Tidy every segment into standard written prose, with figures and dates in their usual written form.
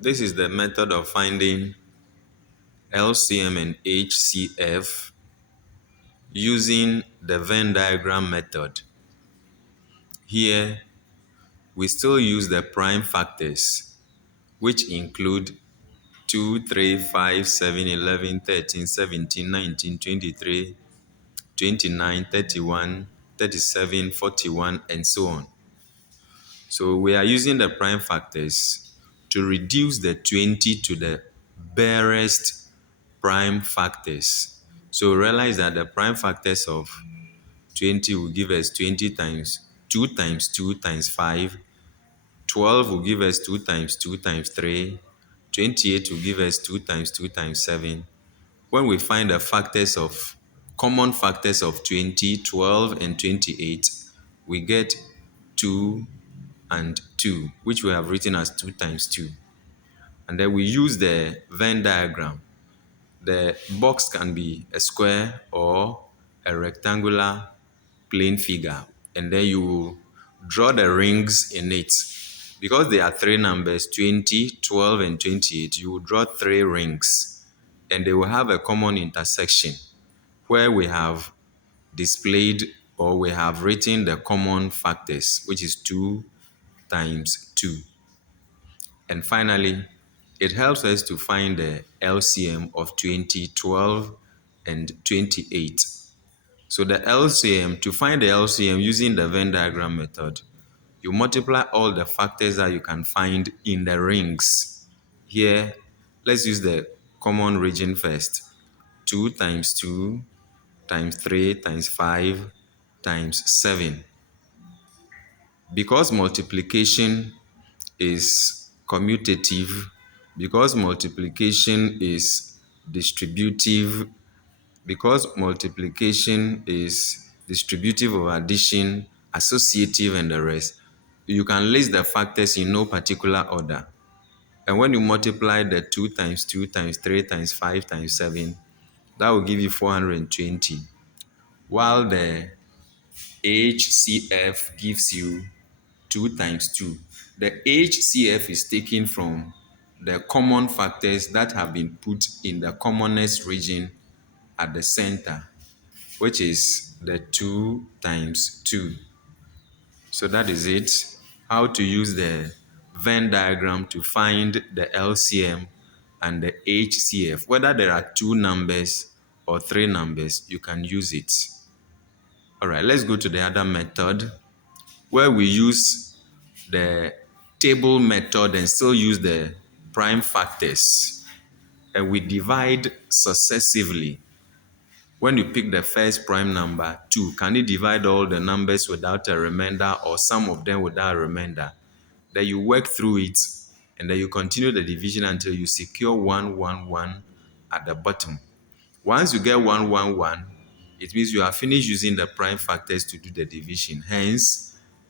This is the method of finding LCM and HCF using the Venn diagram method. Here, we still use the prime factors, which include 2, 3, 5, 7, 11, 13, 17, 19, 23, 29, 31, 37, 41, and so on. So we are using the prime factors to reduce the 20 to the barest prime factors. So realize that the prime factors of 20 will give us 20 times 2 times 2 times 5. 12 will give us 2 times 2 times 3. 28 will give us 2 times 2 times 7. When we find the factors of common factors of 20, 12, and 28, we get 2 and 2, which we have written as 2 times 2. And then we use the Venn diagram. The box can be a square or a rectangular plane figure. And then you draw the rings in it. Because there are three numbers, 20, 12, and 28, you will draw three rings. And they will have a common intersection where we have displayed or we have written the common factors, which is 2 times 2. And finally, it helps us to find the LCM of 20, 12, and 28. So the LCM, to find the LCM using the Venn diagram method, you multiply all the factors that you can find in the rings. Here, let's use the common region first. 2 times 2 times 3 times 5 times 7. Because multiplication is commutative, because multiplication is distributive, because multiplication is distributive of addition, associative, and the rest, you can list the factors in no particular order. And when you multiply the 2 times 2 times 3 times 5 times 7, that will give you 420. While the HCF gives you 2 times 2. The HCF is taken from the common factors that have been put in the commonest region at the center, which is the 2 times 2. So that is it. How to use the Venn diagram to find the LCM and the HCF. Whether there are two numbers or three numbers, you can use it. All right, let's go to the other method where we use the table method and still use the prime factors. And we divide successively. When you pick the first prime number, 2, can you divide all the numbers without a remainder or some of them without a remainder? Then you work through it and then you continue the division until you secure 1, 1, 1 at the bottom. Once you get 1, 1, 1, it means you have finished using the prime factors to do the division. Hence,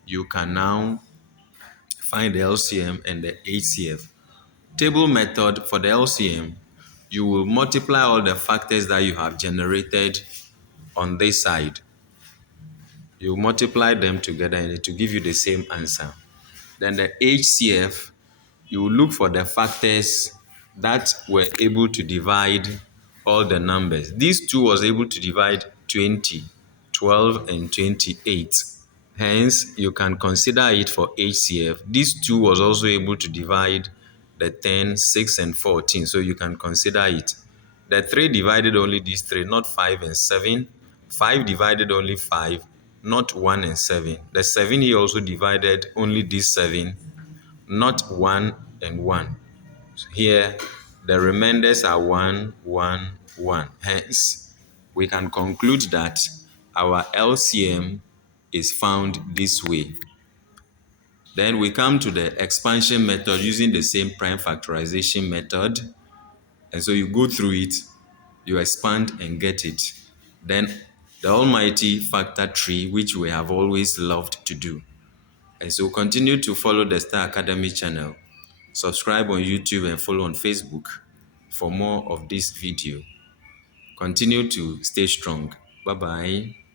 you can now find the LCM and the HCF. Table method for the LCM, you will multiply all the factors that you have generated on this side. You multiply them together and it will give you the same answer. Then the HCF, you will look for the factors that were able to divide all the numbers. These two was able to divide 20, 12, and 28. Hence, you can consider it for HCF. This 2 was also able to divide the 10, 6, and 14, so you can consider it. The 3 divided only these 3, not 5 and 7. 5 divided only 5, not 1 and 7. The 7 he also divided only these 7, not 1 and 1. So here, the remainders are 1, 1, 1. Hence, we can conclude that our LCM is found this way. Then we come to the expansion method using the same prime factorization method. And so you go through it, you expand and get it. Then the almighty factor tree, which we have always loved to do. And so continue to follow the Star Academy channel. Subscribe on YouTube and follow on Facebook for more of this video. Continue to stay strong. Bye-bye.